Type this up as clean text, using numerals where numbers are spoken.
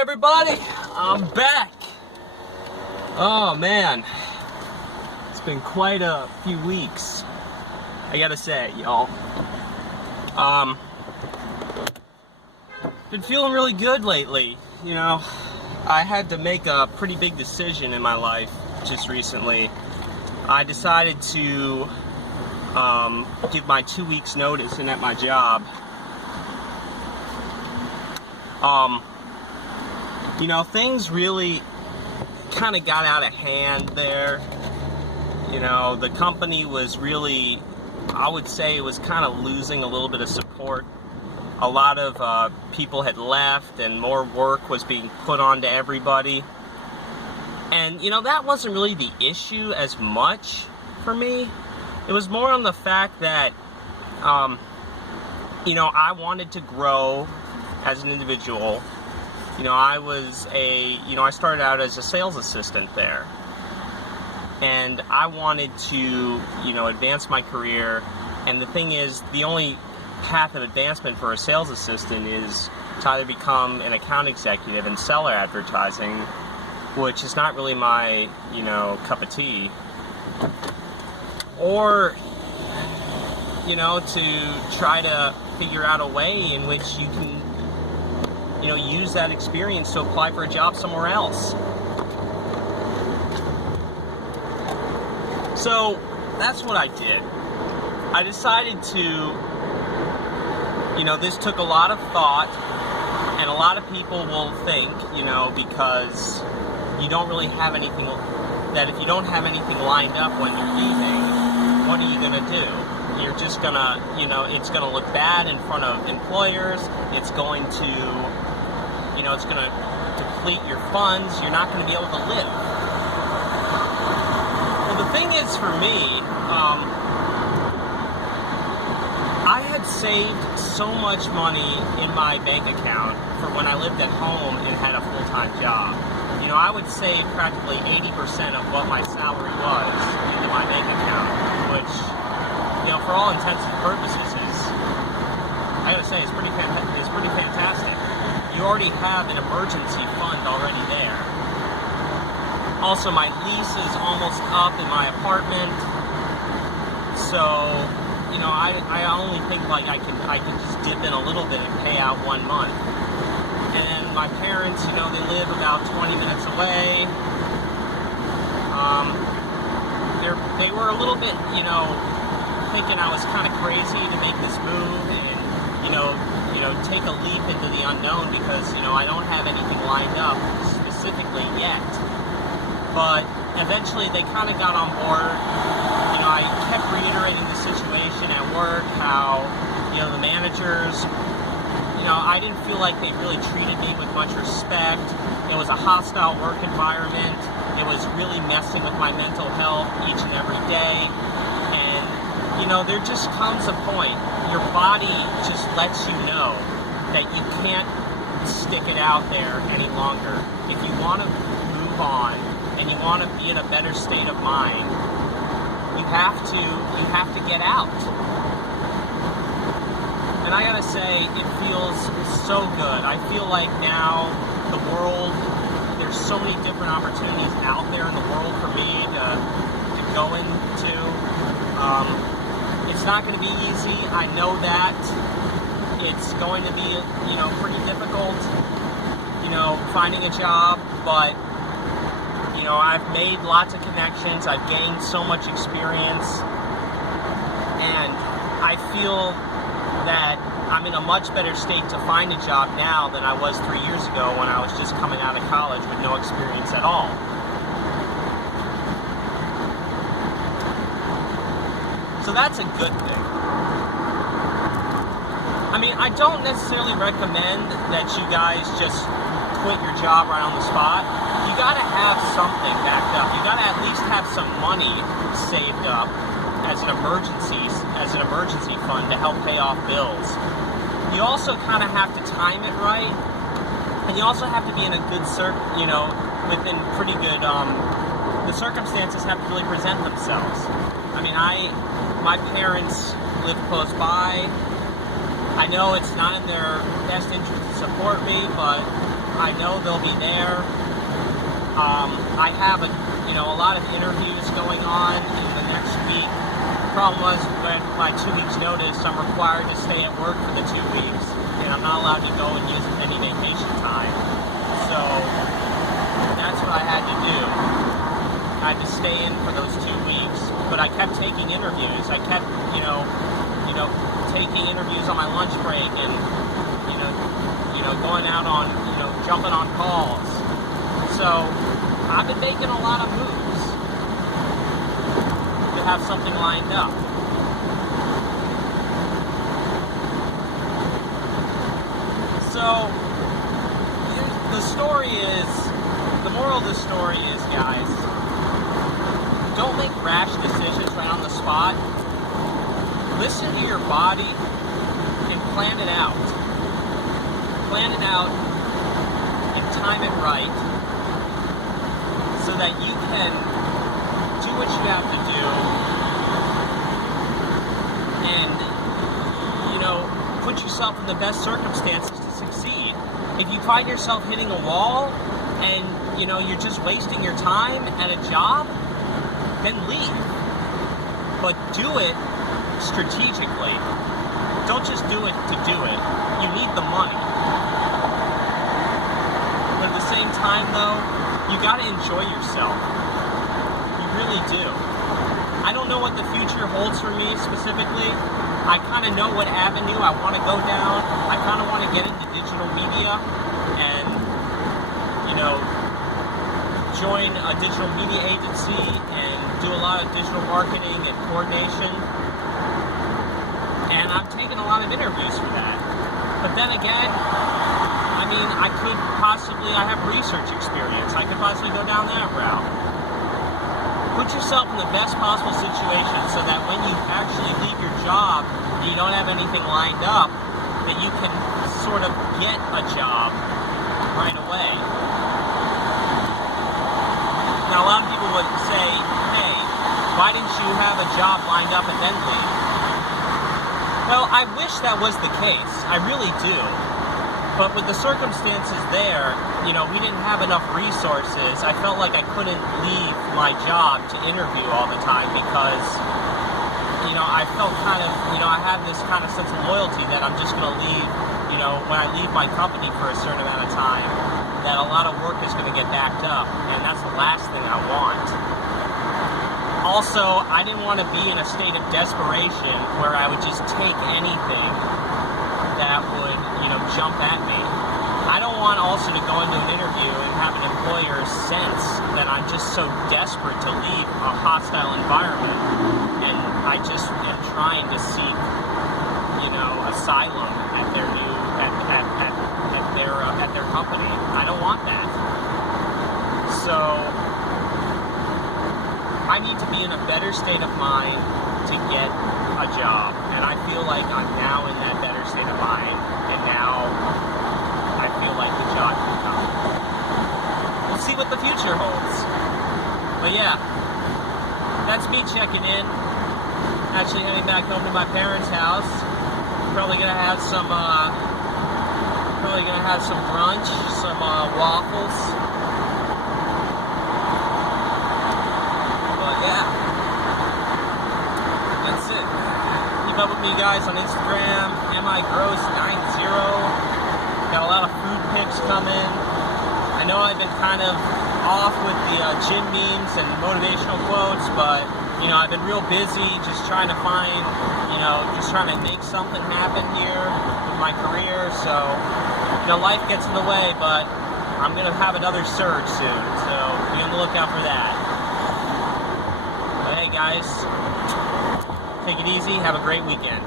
everybody, I'm back. Oh man, it's been quite a few weeks, I gotta say, y'all. Been feeling really good lately. You know, I had to make a pretty big decision in my life just recently. I decided to give my 2 weeks notice in at my job. You know, things really kind of got out of hand there. You know, the company was really, I would say it was kind of losing a little bit of support. A lot of people had left and more work was being put onto everybody. And, you know, that wasn't really the issue as much for me. It was more on the fact that, you know, I wanted to grow as an individual. You know, I started out as a sales assistant there. And I wanted to, you know, advance my career. And the thing is, the only path of advancement for a sales assistant is to either become an account executive and seller advertising, which is not really my, you know, cup of tea. Or, you know, to try to figure out a way in which you can, you know, use that experience to apply for a job somewhere else. So that's what I did. I decided to, you know, this took a lot of thought, and a lot of people will think, you know, because you don't really have anything, that if you don't have anything lined up when you're leaving, what are you gonna do? You're just gonna, you know, it's gonna look bad in front of employers. It's going to, you know, it's gonna deplete your funds. You're not gonna be able to live. Well, the thing is, for me, I had saved so much money in my bank account for when I lived at home and had a full-time job. You know, I would save practically 80% of what my salary was into my bank account, which, you know, for all intents and purposes is, I gotta say, it's pretty fantastic. You already have an emergency fund already there. Also, my lease is almost up in my apartment, so, you know, I only think like I can just dip in a little bit and pay out 1 month. And my parents, you know, they live about 20 minutes away. They were a little bit, you know, thinking I was kind of crazy to make this move and, you know, take a leap into the unknown because, you know, I don't have anything lined up specifically yet. But eventually they kind of got on board. You know, I kept reiterating the situation at work, how, you know, the managers, you know, I didn't feel like they really treated me with much respect. It was a hostile work environment. It was really messing with my mental health each and every day. And, you know, there just comes a point, your body just lets you know that you can't stick it out there any longer. If you want to move on and you want to be in a better state of mind, you have to get out. And I gotta say, it feels so good. I feel like now the world, there's so many different opportunities out there in the world for me to go into. It's not going to be easy. I know that. It's going to be, you know, pretty difficult, you know, finding a job, but, you know, I've made lots of connections. I've gained so much experience, and I feel that I'm in a much better state to find a job now than I was 3 years ago when I was just coming out of college with no experience at all. So that's a good thing. I mean, I don't necessarily recommend that you guys just quit your job right on the spot. You gotta have something backed up. You gotta at least have some money saved up as an emergency fund to help pay off bills. You also kind of have to time it right, and you also have to be in a good within pretty good, the circumstances have to really present themselves. I mean, my parents live close by. I know it's not in their best interest to support me, but I know they'll be there. I have a lot of interviews going on in the next week. The problem was, with my 2 weeks notice, I'm required to stay at work for the 2 weeks, and I'm not allowed to go and use any vacation time. So that's what I had to do. I had to stay in for those 2 weeks, but I kept taking interviews. I kept, taking interviews on my lunch break, and going out on, jumping on calls. So I've been making a lot of moves to have something lined up. So the moral of the story is, guys, don't make rash decisions right on the spot. Listen to your body and plan it out. Plan it out and time it right so that you can do what you have to do and, put yourself in the best circumstances to succeed. If you find yourself hitting a wall and, you're just wasting your time at a job, then leave. But do it strategically. Don't just do it to do it. You need the money. But at the same time, though, you gotta enjoy yourself. You really do. I don't know what the future holds for me specifically. I kind of know what avenue I want to go down. I kind of want to get into digital media and, join a digital media agency and do a lot of digital marketing and coordination. And I'm taking a lot of interviews for that. But then again, I have research experience. I could possibly go down that route. Put yourself in the best possible situation so that when you actually leave your job and you don't have anything lined up, that you can sort of get a job right away. Now, a lot of people would say, hey, why didn't you have a job lined up and then leave? Well, I wish that was the case. I really do. But with the circumstances there, we didn't have enough resources. I felt like I couldn't leave my job to interview all the time because, I felt kind of, I had this kind of sense of loyalty that I'm just going to leave, when I leave my company for a certain amount of time, that a lot of work is going to get backed up, and that's the last thing I want. Also, I didn't want to be in a state of desperation where I would just take anything that would, jump at me. I don't want also to go into an interview and have an employer sense that I'm just so desperate to leave a hostile environment, and I just am trying to seek, asylum at their at their company. I don't want that. So I need to be in a better state of mind to get a job, and I feel like I'm now in that better state of mind, and now I feel like the job can come. We'll see what the future holds. But yeah, that's me checking in. Actually heading back home to my parents' house. Probably gonna have some brunch, some waffles. But yeah, that's it. Keep up with me, guys, on Instagram, migross90. Got a lot of food pics coming. I know I've been kind of off with the gym memes and motivational quotes, but I've been real busy just trying to find, just trying to make something happen here with my career. So, life gets in the way, but I'm going to have another surge soon. So be on the lookout for that. But hey, guys, take it easy. Have a great weekend.